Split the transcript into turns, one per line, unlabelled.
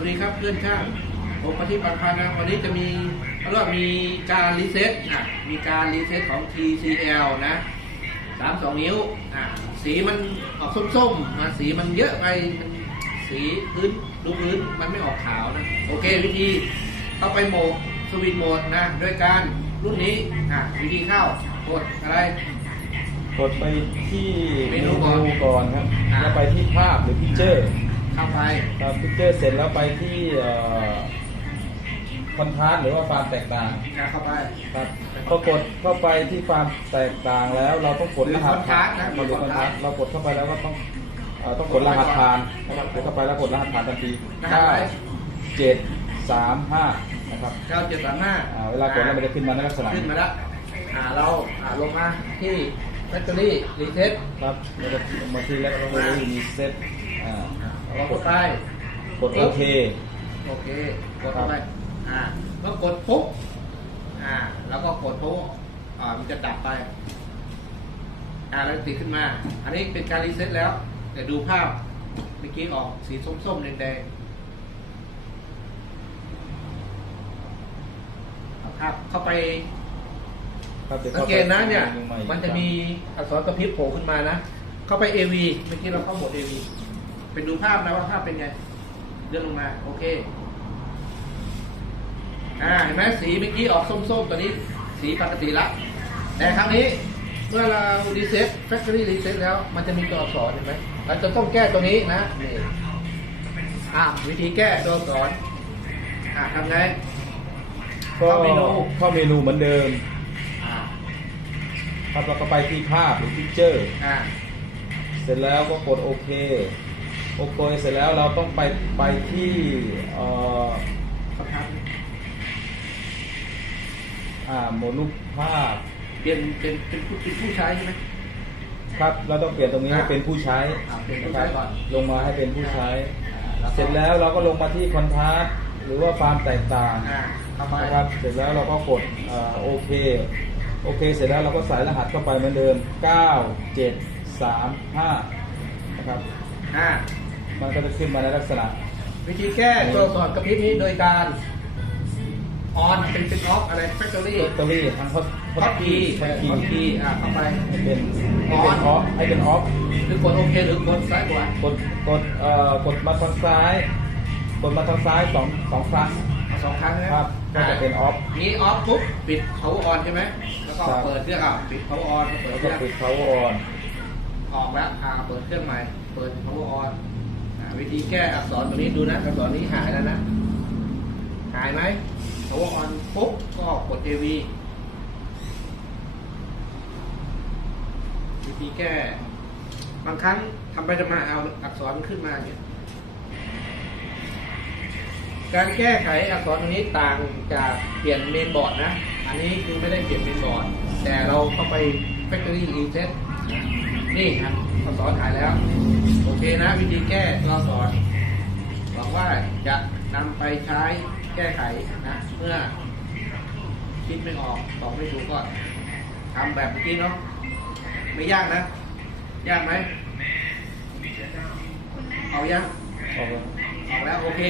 วัสดีครับเพื่อนช่างผมปฏิบัติพันธ์นะวันนี้จะมีเขาเรียกว่ามีการรีเซ็ตอะมีการรีเซ็ตของ TCL นะสามสองนิ้วอะสีมันออกส้มๆนะสีมันเยอะไปมันสีพื้นดูพื้นมันไม่ออกขาวนะ โอเควิธีเข้าไปโหมดสวิตช์โหมดนะด้วยการรุ่นนี้อะวิธีเข้ากดอะไร
กดไปที่
เม
เม
นู
นู
ก่อน
ก่อนครับ
อ่า
แล้วไปที่ภาพหรือพิเจอร์
เข้าไป
ครับพิเจอร์เสร็จแล้วไปที่คอนทราสหรือว่าความแตกต่าง
อะเข้าไป
ครับพอกดเข้าไปที่ความแตกต่างแล้ว เราต้องกด
หรื
ร
อ
หัส
contrast นะ
หรือ
contrast
contrast เรากดเข้าไปแล้วก็ต้องเอ่อต้องกดรหัสผ่านนะครับกดเข้าไปแล้วกดรหัสผ่านทันที
รหัสอะไร
เจ็ดสามห้านะครับ
เก้าเจ็ดสามห้า
อ่าเวลากดแล้วมันจะขึ้นมาในลักษณะ
ขึ้น
นี้
มาแล้วอ่าเราอ่าลงมาที่แบตเตอรี่รีเซ็ต
ครับแล้วก็มาที่แล้วก็รีเซ็ตอ่า
เรากดไป
กดโอเค
โอเค กดเข้าไปอ่าเมื่อกดปุ๊บอ่า แล้วก็กดปุ๊บอ่า มันจะดับไป อ่า แล้วติดขึ้นมา อันนี้เป็นการรีเซ็ตแล้ว เดี๋ยวดูภาพเมื่อกี้ออกสีส้มๆแดงๆเอาภาพเข้าไป
ครับดี๋ยว
สังเกตนะเนี่ย
ข้าไป
มันจะมีอักษรกระพริบโผล่ขึ้นมานะ เข้าไป AV เมื่อกี้เราเข้าโหมด AV เป็นดูภาพนะว่าภาพเป็นไงเลื่อนลงมา โอเค อ่าเห็นไหมสีเมื่อกี้ออกส้มๆ ตัวนี้ สีปกติละ แต่ครั้งนี้เมื่อเรารีเซ็ต factory reset แล้ว มันจะมีตัวอักษรเห็นไหมเราจะต้องแก้ตัวนี้นะนี่อ่าวิธีแก้ตัวอักษรอ่าทำไง
ก็
เข้าเมนู
เข้าเมนูเหมือนเดิม
อ่า
ครับเราก็ไปที่ภาพหรือพิเจอร์
อ่า
เสร็จแล้วก็กดโอเค โอเคเสร็จแล้วเราต้องไปไปที่เอ่อ
ครับ
อ่าโหมดรูปภาพ
เปลี่ยนเป็นเป็นผู้เป็นผู้ใช้ใช่ไหม
ครับเราต้องเปลี่ยนตรงนี้ให้
อ่า
เป็นผู้ใช้
อ่าเปลี่ยนผู้ใช้ก่อน
ลงมาให้เป็นผู้ใช้
อ่า
เสร็จแล้วเราก็ลงมาที่คอนทราสต์หรือว่าความแตกต่าง
อ่าเข้าไป
นะครับ เสร็จแล้วเราก็กดเอ่อโอเคโอเคเสร็จแล้วเราก็ใส่รหัสเข้าไปเหมือนเดิม 9 7 3 5 นะครับ
อ่า
มันก็จะขึ้นมาในลักษณะ
วิธีแก้ตัวสอดกระพริบนี้โดยการออนเป็นเป็นออฟอะไรแฟคทอรี่
แบตเตอรี่ทั้งฮอต
ฮอตคีย์
ฮอตคี
ฮอตคีย์อ่าเข้าไป
ให้เป็น
อ
ให้
อ
เป็นนออฟให้เป็นออฟ
หรือกดโอเคหรือกดซ้ายขวาก
ดกดเอ่อกดมาทางซ้าย กดมาทางซ้ายสองสองครั้ง
สองครั้งนะครับ
ก็จะเป็นออฟ
นี้ออฟปุ๊บปิด power on ใช่ไหมแล้วก็
ครับ
เปิดเครื่องอะปิด power on เปิด
แล้ว
เค
ก็
รื่อง
ปิด power on
ออกแล้วอ่าเปิดเครื่องใหม่ เปิด power on อ่า วิธีแก้อักษรตัวนี้ดูนะ อักษรนี้หายแล้วนะ หายไหม power on ปุ๊บก็กด AV วิธีแก้ บางครั้งทำไปทำมาเอาอักษรขึ้นมาเนี่ย การแก้ไขอักษรตรงนี้ต่างจากเปลี่ยนเมนบอร์ดนะ อันนี้คือไม่ได้เปลี่ยนเมนบอร์ด แต่เราเข้าไป factory reset นี่ครับอักษรหายแล้ว โอเคนะ วิธีแก้ตัวอักษรหวังว่าจะนำไปใช้แก้ไขนะเมื่อคิดไม่ออกตอบไม่ถูกก็ทำแบบเมื่อกี้เนาะไม่ยากนะ ยากไหมเอายัง
ออกแล้ว
ออกแล้วโอเค